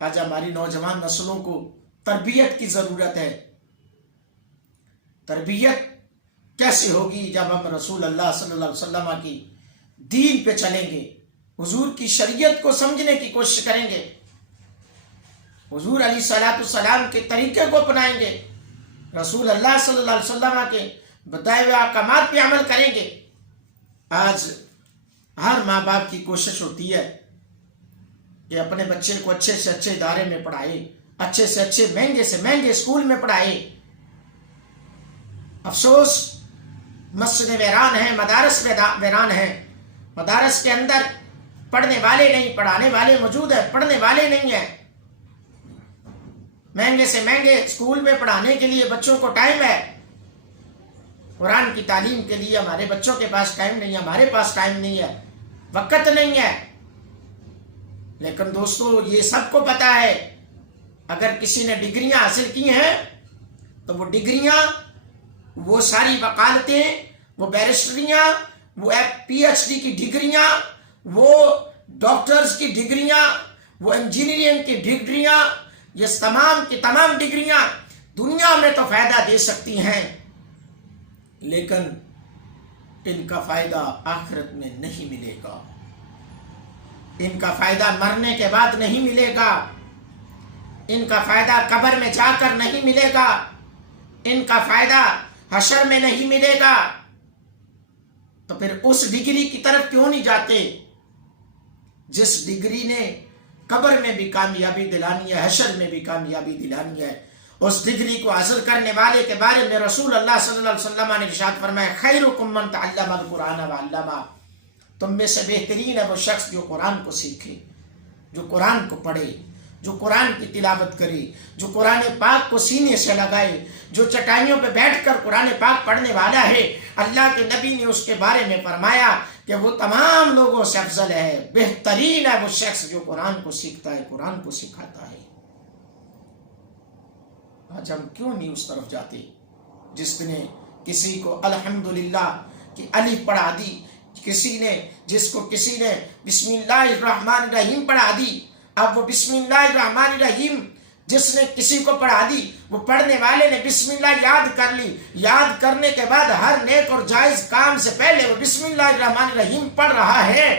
آج ہماری نوجوان نسلوں کو تربیت کی ضرورت ہے۔ تربیت کیسے ہوگی؟ جب ہم رسول اللہ صلی اللہ علیہ وسلم کی دین پہ چلیں گے، حضور کی شریعت کو سمجھنے کی کوشش کریں گے، حضور علیہ الصلوۃ والسلام کے طریقے کو اپنائیں گے، رسول اللہ صلی اللہ علیہ وسلم کے بتائے ہوئے احکامات پہ عمل کریں گے۔ آج ہر ماں باپ کی کوشش ہوتی ہے کہ اپنے بچے کو اچھے سے اچھے ادارے میں پڑھائے، اچھے سے اچھے مہنگے سے مہنگے اسکول میں پڑھائے۔ افسوس، مسجد ویران ہیں، مدارس ویران ہیں، مدارس کے اندر پڑھنے والے نہیں، پڑھانے والے موجود ہیں، پڑھنے والے نہیں ہیں۔ مہنگے سے مہنگے اسکول میں پڑھانے کے لیے بچوں کو ٹائم ہے، قرآن کی تعلیم کے لیے ہمارے بچوں کے پاس ٹائم نہیں ہے، ہمارے پاس ٹائم نہیں ہے، وقت نہیں ہے۔ لیکن دوستو، یہ سب کو پتا ہے، اگر کسی نے ڈگریاں حاصل کی ہیں تو وہ ڈگریاں، وہ ساری وکالتیں، وہ بیرسٹریاں، وہ پی ایچ ڈی کی ڈگریاں، وہ ڈاکٹرز کی ڈگریاں، وہ انجینئرنگ کی ڈگریاں، یہ تمام کی تمام ڈگریاں دنیا میں تو فائدہ دے سکتی ہیں، لیکن ان کا فائدہ آخرت میں نہیں ملے گا، ان کا فائدہ مرنے کے بعد نہیں ملے گا، ان کا فائدہ قبر میں جا کر نہیں ملے گا، ان کا فائدہ حشر میں نہیں ملے گا۔ تو پھر اس ڈگری کی طرف کیوں نہیں جاتے جس ڈگری نے قبر میں بھی کامیابی دلانی ہے، حشر میں بھی کامیابی دلانی ہے؟ اس ڈگری کو حاصل کرنے والے کے بارے میں رسول اللہ صلی اللہ علیہ وسلم نے ارشاد فرمایا، خیرکم من تعلم القرآن وعلمہ، تم میں سے بہترین ہے وہ شخص جو قرآن کو سیکھے، جو قرآن کو پڑھے، جو قرآن کی تلاوت کرے، جو قرآن پاک کو سینے سے لگائے، جو چٹائیوں پہ بیٹھ کر قرآن پاک پڑھنے والا ہے۔ اللہ کے نبی نے اس کے بارے میں فرمایا کہ وہ تمام لوگوں سے افضل ہے، بہترین ہے وہ شخص جو قرآن کو سیکھتا ہے، قرآن کو سکھاتا ہے۔ آج ہم کیوں نہیں اس طرف جاتے؟ جس نے کسی کو الحمدللہ کی الف پڑھا دی، جس کو کسی نے بسم اللہ الرحمن الرحیم پڑھا دی، اب وہ بسم اللہ الرحمن الرحیم جس نے کسی کو پڑھا دی، وہ پڑھنے والے نے بسم اللہ یاد کر لی، یاد کرنے کے بعد ہر نیک اور جائز کام سے پہلے وہ بسم اللہ الرحمن الرحیم پڑھ رہا ہے،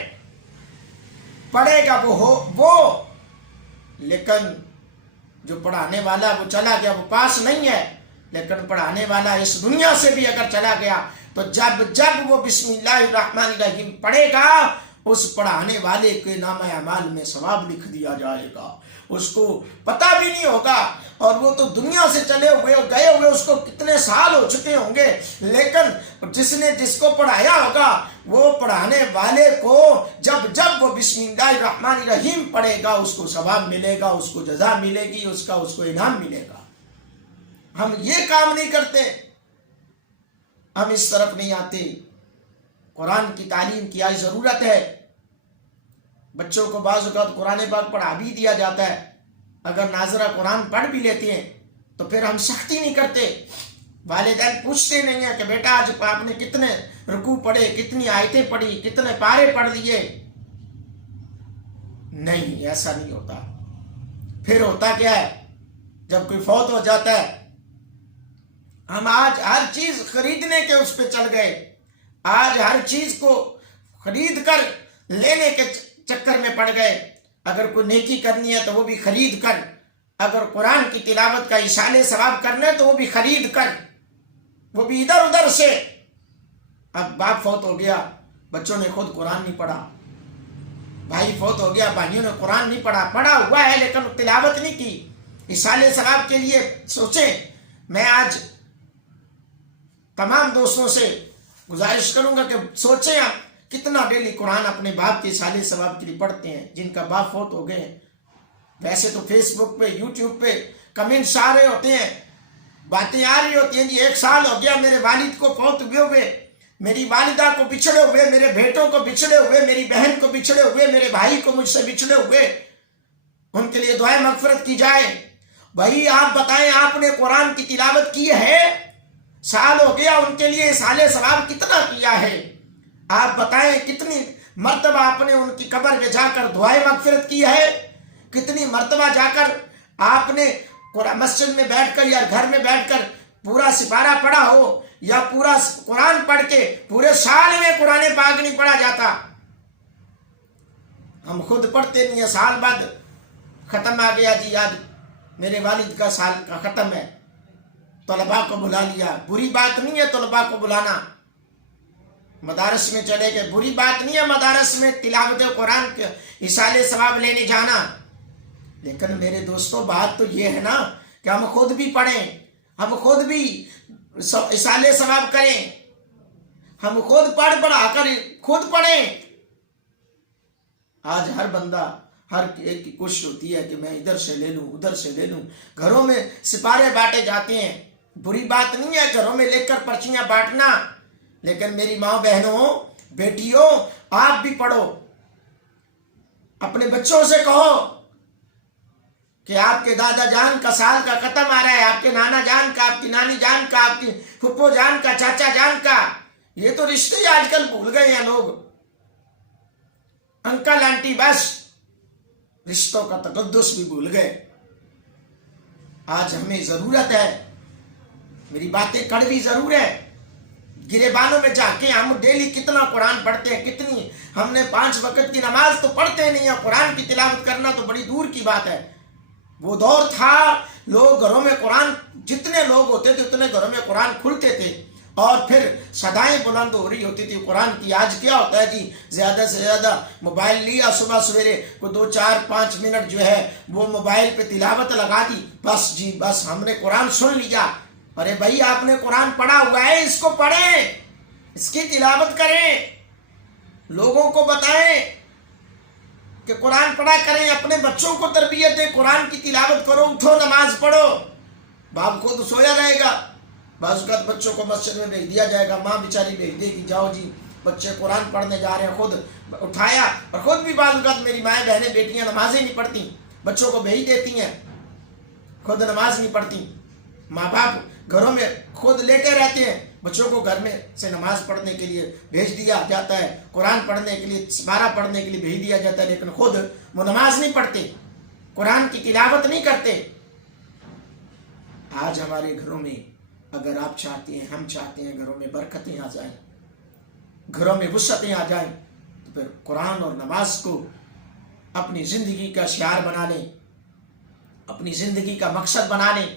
پڑھے گا وہ، لیکن جو پڑھانے والا وہ چلا گیا، وہ پاس نہیں ہے، لیکن پڑھانے والا اس دنیا سے بھی اگر چلا گیا تو جب وہ بسم اللہ الرحمن الرحیم پڑھے گا، اس پڑھانے والے کے نام اعمال میں ثواب لکھ دیا جائے گا، اس کو پتہ بھی نہیں ہوگا، اور وہ تو دنیا سے چلے ہوئے گئے ہوئے اس کو کتنے سال ہو چکے ہوں گے، لیکن جس کو پڑھایا ہوگا وہ پڑھانے والے کو جب وہ بسم اللہ الرحمن الرحیم پڑھے گا، اس کو ثواب ملے گا، اس کو جزا ملے گی، اس کو انعام ملے گا۔ ہم یہ کام نہیں کرتے، ہم اس طرف نہیں آتے۔ قرآن کی تعلیم کی آج ضرورت ہے۔ بچوں کو بعض اوقات قرآن پاک پڑھا بھی دیا جاتا ہے، اگر ناظرہ قرآن پڑھ بھی لیتے ہیں تو پھر ہم سختی نہیں کرتے، والدین پوچھتے نہیں ہیں کہ بیٹا آج آپ نے کتنے رکوع پڑھے، کتنی آیتیں پڑھی، کتنے پارے پڑھ لیے۔ نہیں، ایسا نہیں ہوتا۔ پھر ہوتا کیا ہے؟ جب کوئی فوت ہو جاتا ہے، ہم آج ہر چیز خریدنے کے اس پہ چل گئے، آج ہر چیز کو خرید کر لینے کے چکر میں پڑ گئے۔ اگر کوئی نیکی کرنی ہے تو وہ بھی خرید کر، اگر قرآن کی تلاوت کا ایصال ثواب کرنا ہے تو وہ بھی خرید کر، وہ بھی ادھر ادھر سے۔ اب باپ فوت ہو گیا، بچوں نے خود قرآن نہیں پڑھا، بھائی فوت ہو گیا، بھائیوں نے قرآن نہیں پڑھا، پڑھا ہوا ہے لیکن تلاوت نہیں کی۔ ایصال ثواب کے لیے سوچیں۔ میں آج تمام دوستوں سے گزارش کروں گا کہ سوچیں آپ کتنا ڈیلی قرآن اپنے باپ کے ایصال ثواب کے لیے پڑھتے ہیں جن کا باپ فوت ہو گئے ہیں۔ ویسے تو فیس بک پہ، یوٹیوب پہ کمنٹس آ رہے ہوتے ہیں، باتیں آ رہی ہوتی ہیں، جی 1 سال ہو گیا میرے والد کو فوت ہوئے، میری والدہ کو بچھڑے ہوئے، میرے بیٹوں کو بچھڑے ہوئے، میری بہن کو بچھڑے ہوئے، میرے بھائی کو مجھ سے بچھڑے ہوئے، ان کے لیے دعائیں مغفرت کی جائے۔ بھائی آپ بتائیں، آپ نے قرآن کی تلاوت کی ہے؟ سال ہو گیا، ان کے لیے ایصال ثواب کتنا کیا ہے؟ آپ بتائیں کتنی مرتبہ آپ نے ان کی قبر میں جا کر دعائیں مغفرت کی ہے؟ کتنی مرتبہ جا کر آپ نے مسجد میں بیٹھ کر یا گھر میں بیٹھ کر پورا سپارہ پڑھا ہو یا پورا قرآن پڑھ کے پورے سال میں قرآن پاک نہیں پڑھا جاتا. ہم خود پڑھتے نہیں ہیں, سال بعد ختم آ گیا جی, آج میرے والد کا سال کا ختم ہے, طلباء کو بلا لیا. بری بات نہیں ہے طلباء کو بلانا, مدارس میں چلے گئے, بری بات نہیں ہے مدارس میں تلاوت قرآن کے ایصال ثواب لینے جانا. لیکن میرے دوستوں بات تو یہ ہے نا کہ ہم خود بھی پڑھیں, ہم خود بھی ایصال ثواب کریں, ہم خود پڑھا کر خود پڑھیں. آج ہر بندہ ہر ایک کی کوشش ہوتی ہے کہ میں ادھر سے لے لوں ادھر سے لے لوں. گھروں میں سپارے بانٹے جاتے ہیں, بری بات نہیں ہے گھروں میں لے کر پرچیاں بانٹنا, لیکن میری ماں بہنوں بیٹیوں آپ بھی پڑھو. اپنے بچوں سے کہو کہ آپ کے دادا جان کا سال کا ختم آ رہا ہے, آپ کے نانا جان کا, آپ کی نانی جان کا, آپ کی پھپھو جان کا, چاچا جان کا. یہ تو رشتے ہی آج کل بھول گئے ہیں لوگ, انکل آنٹی, بس رشتوں کا تقدس بھی بھول گئے. آج ہمیں ضرورت ہے, میری باتیں کڑوی ضرور ہے, گریبانوں میں جا کے ہم ڈیلی کتنا قرآن پڑھتے ہیں, کتنی ہم نے 5 وقت کی نماز تو پڑھتے نہیں ہیں, قرآن کی تلاوت کرنا تو بڑی دور کی بات ہے. وہ دور تھا لوگ گھروں میں قرآن, جتنے لوگ ہوتے تھے اتنے گھروں میں قرآن کھلتے تھے اور پھر صدائیں بلند ہو رہی ہوتی تھی قرآن کی. آج کیا ہوتا ہے جی, زیادہ سے زیادہ موبائل لیا, صبح سویرے کو 2-4-5 منٹ جو ہے وہ موبائل پہ تلاوت لگا دی, بس جی بس ہم نے قرآن سن لیا. ارے بھائی آپ نے قرآن پڑھا ہوا ہے, اس کو پڑھیں, اس کی تلاوت کریں, لوگوں کو بتائیں کہ قرآن پڑھا کریں, اپنے بچوں کو تربیت دیں, قرآن کی تلاوت کرو, اٹھو نماز پڑھو. باپ خود سویا رہے گا, بعض اوقات بچوں کو مسجد میں بھیج دیا جائے گا, ماں بیچاری بھیج دے گی جاؤ جی بچے قرآن پڑھنے جا رہے ہیں, خود اٹھایا. اور خود بھی بعض اوقات میری مائیں بہنیں بیٹیاں نمازیں نہیں پڑھتی, بچوں کو بھیج دیتی ہیں, خود نماز نہیں پڑھتی. ماں باپ گھروں میں خود لیٹے رہتے ہیں, بچوں کو گھر میں سے نماز پڑھنے کے لیے بھیج دیا جاتا ہے, قرآن پڑھنے کے لیے, سپارہ پڑھنے کے لیے بھیج دیا جاتا ہے, لیکن خود وہ نماز نہیں پڑھتے, قرآن کی تلاوت نہیں کرتے. آج ہمارے گھروں میں اگر آپ چاہتے ہیں, ہم چاہتے ہیں گھروں میں برکتیں آ جائیں, گھروں میں وسعتیں آ جائیں, تو پھر قرآن اور نماز کو اپنی زندگی کا شعار بنا لیں, اپنی زندگی کا مقصد بنا لیں.